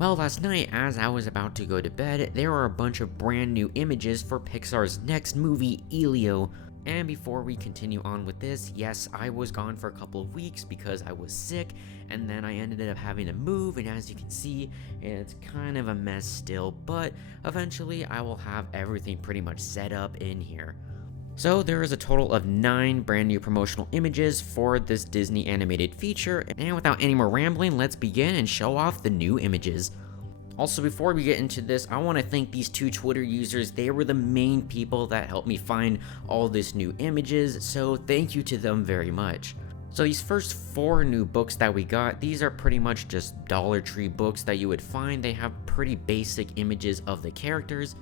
Well, last night, as I was about to go to bed, there were a bunch of brand new images for Pixar's next movie, ELIO. And before we continue on with this, yes, I was gone for a couple of weeks because I was sick, and then I ended up having to move, and as you can see, it's kind of a mess still, but eventually I will have everything pretty much set up in here. So there is a total of 9 brand new promotional images for this Disney animated feature, and without any more rambling, let's begin and show off the new images. Also, before we get into this, I want to thank these 2 Twitter users. They were the main people that helped me find all this new images, so thank you to them very much. So these first 4 new books that we got, these are pretty much just Dollar Tree books that you would find. They have pretty basic images of the characters.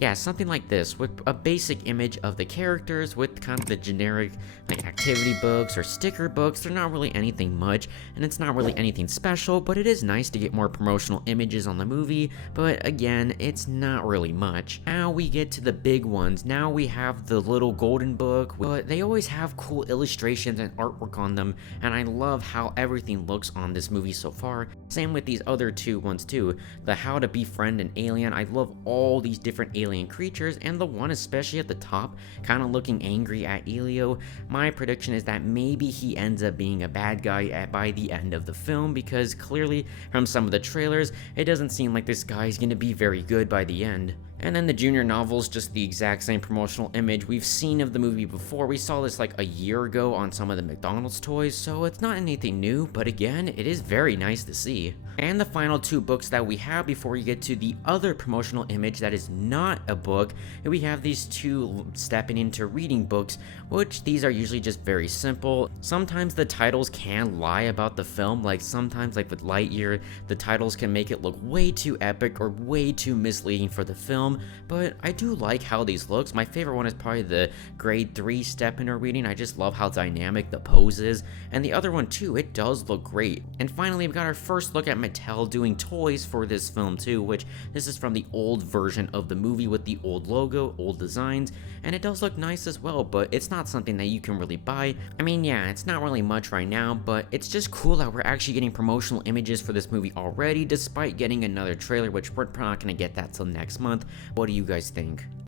Yeah, something like this, with a basic image of the characters, with kind of the generic like activity books or sticker books. They're not really anything much, and it's not really anything special, but it is nice to get more promotional images on the movie, but again, it's not really much. Now we get to the big ones. Now we have the little golden book, but they always have cool illustrations and artwork on them, and I love how everything looks on this movie so far. Same with these other 2 ones too. The How to Befriend an Alien. I love all these different alien creatures, and the one especially at the top, kind of looking angry at ELIO. My prediction is that maybe he ends up being a bad guy by the end of the film, because clearly from some of the trailers, it doesn't seem like this guy is going to be very good by the end. And then the junior novels, just the exact same promotional image we've seen of the movie before. We saw this like a year ago on some of the McDonald's toys, so it's not anything new, but again, it is very nice to see. And the final 2 books that we have before we get to the other promotional image that is not a book, we have these 2 stepping into reading books, which these are usually just very simple. Sometimes the titles can lie about the film, like sometimes like with Lightyear, the titles can make it look way too epic or way too misleading for the film. But I do like how these looks. My favorite one is probably the grade 3 step into reading. I just love how dynamic the pose is, and the other one too, it does look great. And finally, we got our first look at Mattel doing toys for this film too, which this is from the old version of the movie with the old logo, old designs, and it does look nice as well, but it's not something that you can really buy. I mean, yeah, it's not really much right now, but it's just cool that we're actually getting promotional images for this movie already, despite getting another trailer, which we're not gonna get that till next month. What do you guys think?